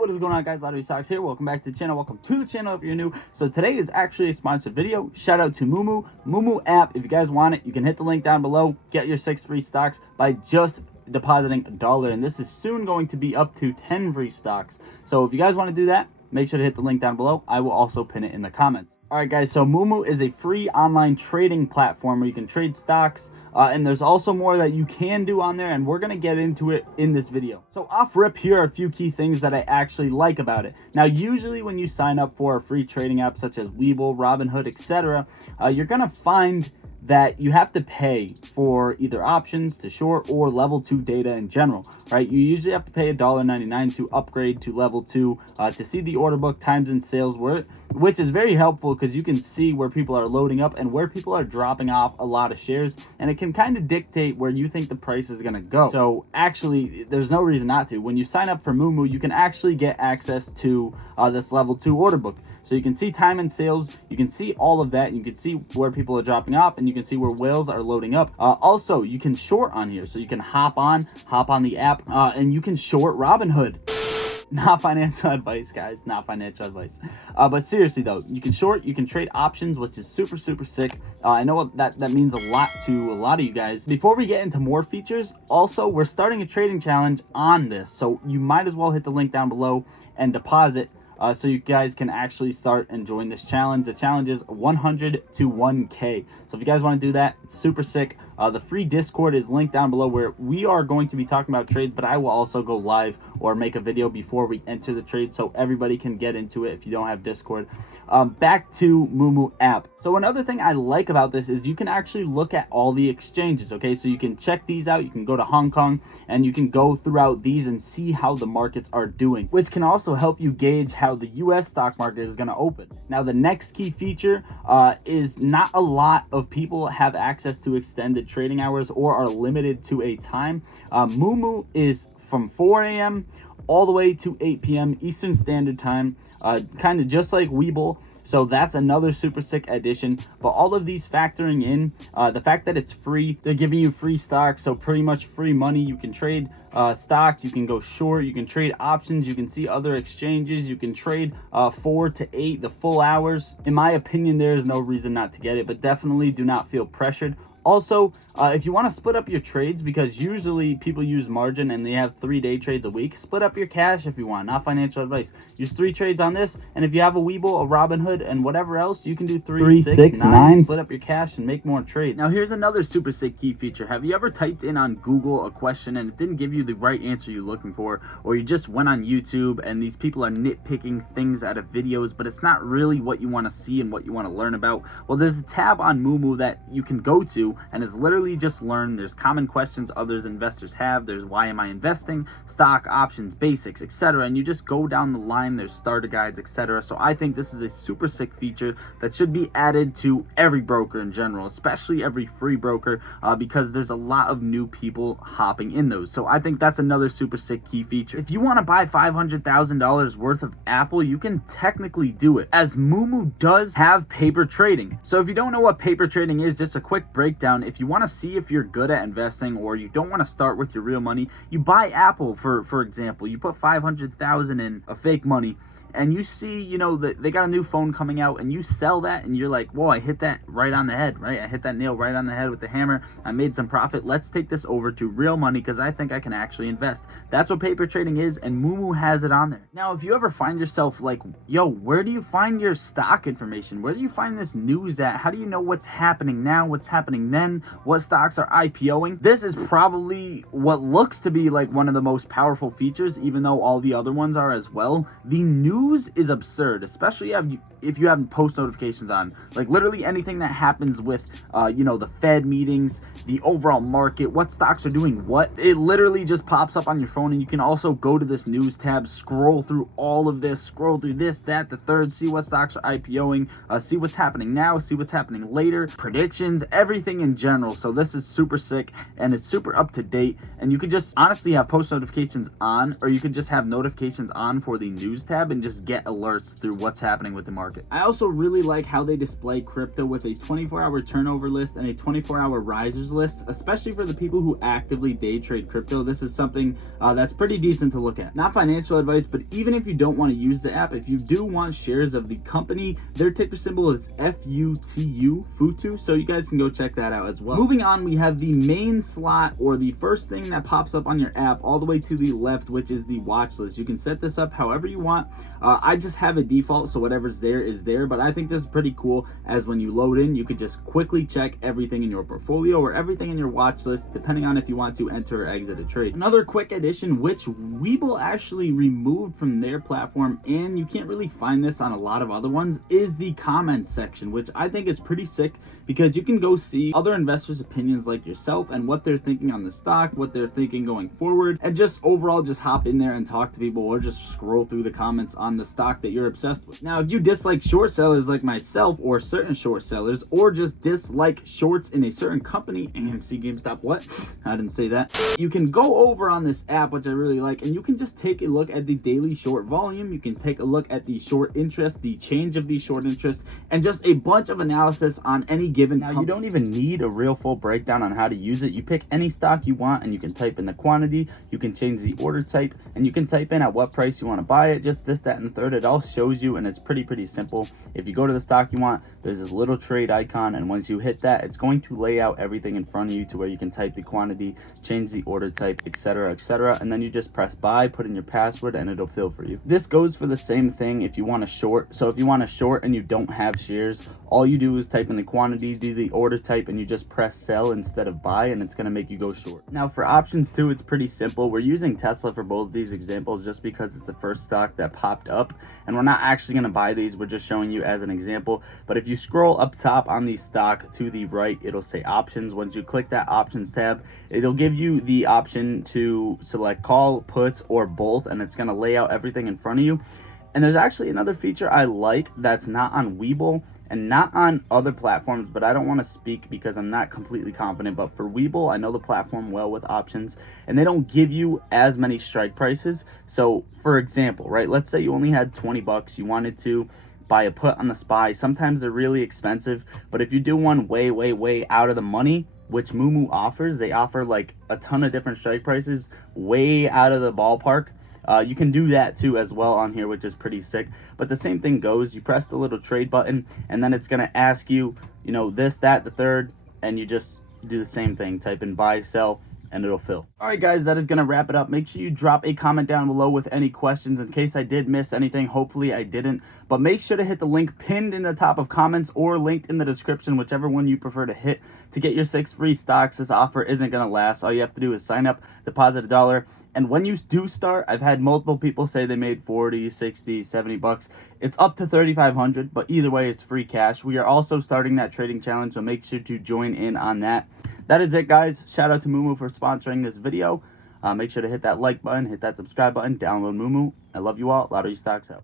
What is going on, guys? Lottery Stocks here. Welcome back to the channel. Welcome to the channel if you're new. So today is actually a sponsored video. Shout out to Moomoo app. If you guys want it, you can hit the link down below. Get your 6 free stocks by just depositing $1, and this is soon going to be up to 10 free stocks. So if you guys want to do that, make sure to hit the link down below. I will also pin it in the comments. All right, guys, so Moomoo is a free online trading platform where you can trade stocks, and there's also more that you can do on there, and we're going to get into it in this video. So off rip, here are a few key things that I actually like about it. Now, usually when you sign up for a free trading app such as Webull, Robinhood, etc., you're going to find that you have to pay for either options to short or level 2 data in general, right? You usually have to pay $1.99 to upgrade to level 2 to see the order book, times and sales, which is very helpful because you can see where people are loading up and where people are dropping off a lot of shares, and it can kind of dictate where you think the price is going to go. So actually, there's no reason not to. When you sign up for Moomoo, you can actually get access to this level 2 order book. So you can see time and sales, you can see all of that, you can see where people are dropping off, and you can see where whales are loading up. Also, you can short on here, so you can hop on the app, and you can short Robinhood. Not financial advice, guys, not financial advice. But seriously though, you can short, you can trade options, which is super sick. I know that means a lot to a lot of you guys. Before we get into more features, also we're starting a trading challenge on this, so you might as well hit the link down below and deposit so you guys can actually start and join this challenge. The challenge is 100 to 1K. So if you guys want to do that, it's super sick. The free Discord is linked down below where we are going to be talking about trades, but I will also go live or make a video before we enter the trade so everybody can get into it if you don't have Discord. Back to Moomoo app. So another thing I like about this is you can actually look at all the exchanges, okay? So you can check these out. You can go to Hong Kong and you can go throughout these and see how the markets are doing, which can also help you gauge how the US stock market is going to open. Now, the next key feature is not a lot of people have access to extended trading hours or are limited to a time. Moomoo is from 4 a.m. all the way to 8 p.m. Eastern Standard Time, kind of just like Webull. So that's another super sick addition. But all of these factoring in the fact that it's free, they're giving you free stocks, so pretty much free money. You can trade stock, you can go short, you can trade options, you can see other exchanges, you can trade 4 to 8 the full hours. In my opinion, there is no reason not to get it, but definitely do not feel pressured. Also, if you want to split up your trades, because usually people use margin and they have 3-day trades a week, split up your cash if you want. Not financial advice. Use 3 trades on this, and if you have a Webull, a Robinhood, and whatever else, you can do 3, 6, 9, split up your cash and make more trades. Now, here's another super sick key feature. Have you ever typed in on Google a question and it didn't give you the right answer you're looking for, or you just went on YouTube and these people are nitpicking things out of videos, but it's not really what you want to see and what you want to learn about? Well, there's a tab on Moomoo that you can go to, and it's literally just learn. There's common questions others investors have. There's why am I investing, stock, options, basics, etc. And you just go down the line. There's starter guides, etc. So I think this is a super sick feature that should be added to every broker in general, especially every free broker, because there's a lot of new people hopping in those. So I think that's another super sick key feature. If you want to buy $500,000 worth of Apple, you can technically do it, as Moomoo does have paper trading. So if you don't know what paper trading is, just a quick breakdown. If you want to see if you're good at investing, or you don't want to start with your real money, you buy Apple, for example. You put $500,000 in a fake money, and you see, you know, that they got a new phone coming out, and you sell that, and you're like, whoa, I hit that right on the head, right? I hit that nail right on the head with the hammer. I made some profit. Let's take this over to real money because I think I can actually invest. That's what paper trading is, and Moomoo has it on there. Now, if you ever find yourself like, yo, where do you find your stock information? Where do you find this news at? How do you know what's happening now, what's happening then, what stocks are IPOing? This is probably what looks to be like one of the most powerful features, even though all the other ones are as well. The news is absurd, especially if you have post notifications on. Like literally anything that happens with you know, the Fed meetings, the overall market, what stocks are doing what, it literally just pops up on your phone. And you can also go to this news tab, scroll through all of this, scroll through this, that, the third, see what stocks are IPOing, see what's happening now, see what's happening later, predictions, everything in general. So So this is super sick, and it's super up to date, and you could just honestly have post notifications on, or you could just have notifications on for the news tab and just get alerts through what's happening with the market. I also really like how they display crypto with a 24-hour turnover list and a 24-hour risers list, especially for the people who actively day trade crypto. This is something that's pretty decent to look at. Not financial advice, but even if you don't want to use the app, if you do want shares of the company, their ticker symbol is FUTU, so you guys can go check that out as well. Moving on, we have the main slot, or the first thing that pops up on your app all the way to the left, which is the watch list. You can set this up however you want. I just have a default, so whatever's there is there, but I think this is pretty cool, as when you load in, you could just quickly check everything in your portfolio or everything in your watch list, depending on if you want to enter or exit a trade. Another quick addition, which Webull actually removed from their platform, and you can't really find this on a lot of other ones, is the comments section, which I think is pretty sick, because you can go see other investors' opinions like yourself and what they're thinking on the stock, what they're thinking going forward, and just overall just hop in there and talk to people, or just scroll through the comments on the stock that you're obsessed with. Now, if you dislike short sellers like myself, or certain short sellers, or just dislike shorts in a certain company, AMC, GameStop, what? I didn't say that. You can go over on this app, which I really like, and you can just take a look at the daily short volume. You can take a look at the short interest, the change of the short interest, and just a bunch of analysis on any given company. Now, you don't even need a real full breakdown on how to use it. You pick any stock you want, and you can type in the quantity, you can change the order type, and you can type in at what price you want to buy it, just this, that, and the third. It all shows you, and it's pretty simple. If you go to the stock you want, there's this little trade icon, and once you hit that, it's going to lay out everything in front of you to where you can type the quantity, change the order type, etc., etc., and then you just press buy, put in your password, and it'll fill for you. This goes for the same thing if you want to short. So if you want to short and you don't have shares, all you do is type in the quantity, do the order type, and you just press sell instead of buy, and it's going to make you go short. Now, for options too, it's pretty simple. We're using Tesla for both of these examples just because it's the first stock that popped up, and we're not actually going to buy these. We're just showing you as an example. But if you scroll up top on the stock to the right, it'll say options. Once you click that options tab, it'll give you the option to select call, puts, or both, and it's going to lay out everything in front of you. And there's actually another feature I like that's not on Webull and not on other platforms, but I don't want to speak because I'm not completely confident. But for Webull, I know the platform well with options, and they don't give you as many strike prices. So for example, right, let's say you only had 20 bucks, you wanted to buy a put on the SPY. Sometimes they're really expensive, but if you do one way out of the money, which Moomoo offers, they offer like a ton of different strike prices way out of the ballpark. You can do that too as well on here, which is pretty sick. But the same thing goes, you press the little trade button, and then it's going to ask you, you know, this, that, the third, and you just do the same thing. Type in buy, sell, and it'll fill. All right, guys, that is going to wrap it up. Make sure you drop a comment down below with any questions in case I did miss anything. Hopefully I didn't, but make sure to hit the link pinned in the top of comments or linked in the description, whichever one you prefer to hit, to get your 6 free stocks. This offer isn't going to last. All you have to do is sign up, deposit $1, and when you do start, I've had multiple people say they made 40, 60, 70 bucks. It's up to 3,500, but either way, it's free cash. We are also starting that trading challenge, so make sure to join in on that. That is it, guys. Shout out to Moomoo for sponsoring this video. Make sure to hit that like button, hit that subscribe button, download Moomoo. I love you all. Lottery Stocks out.